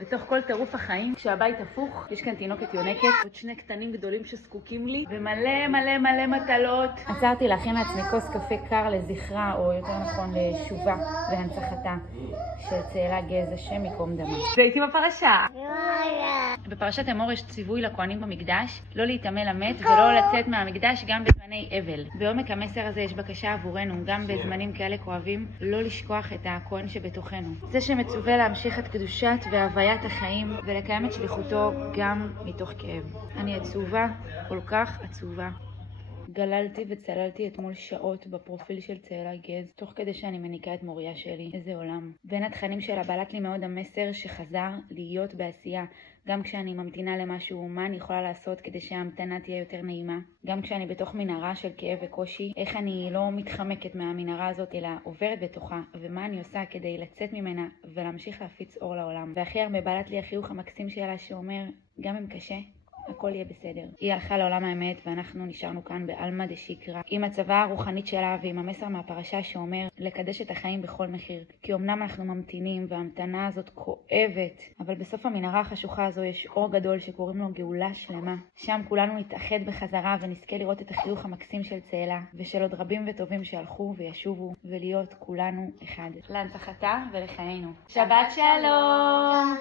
בתוך כל טירוף החיים, כשהבית הפוך, יש כאן תינוקת יונקת, עוד שני קטנים גדולים שזקוקים לי, ומלא מלא מלא מטלות. עצרתי להכין לעצמי כוס קפה קר לזכרה, או יותר נכון לשובה והנצחתה של צאלה גז, השם ייקום דמה. והייתי בפרשה. בפרשת אמור יש ציווי לכהנים במקדש, לא להתאמה למת ולא לצאת מהמקדש גם בזמני אבל. בעומק המסר הזה יש בקשה עבורנו, גם בזמנים כאלה כואבים, לא לשכוח את הכהן שבתוכנו. זה שמצווה להמשיך את קדושת והוויית החיים ולקיים את שליחותו גם מתוך כאב. אני עצובה, כל כך עצובה. גללתי וצללתי אתמול שעות בפרופיל של צאלה גז, תוך כדי שאני מניקה את מוריה שלי. איזה עולם. בין התכנים שלה בלט לי מאוד המסר שחזר להיות בעשייה. גם כשאני ממתינה למשהו, מה אני יכולה לעשות כדי שההמתנה תהיה יותר נעימה? גם כשאני בתוך מנהרה של כאב וקושי, איך אני לא מתחמקת מהמנהרה הזאת, אלא עוברת בתוכה, ומה אני עושה כדי לצאת ממנה ולהמשיך להפיץ אור לעולם. והכי הרבה בלט לי החיוך המקסים שלה שאומר, גם אם קשה, הכל יהיה בסדר. היא הלכה לעולם האמת ואנחנו נשארנו כאן בעלמא דשיקרא, עם הצבא הרוחנית שלה ועם המסר מהפרשה שאומר לקדש את החיים בכל מחיר. כי אמנם אנחנו ממתינים וההמתנה הזאת כואבת, אבל בסוף המנהרה החשוכה הזו יש אור גדול שקוראים לו גאולה שלמה. שם כולנו נתאחד בחזרה ונזכה לראות את החיוך המקסים של צאלה ושל עוד רבים וטובים שהלכו וישובו ולהיות כולנו אחד. להנצחתה ולחיינו. שבת שלום.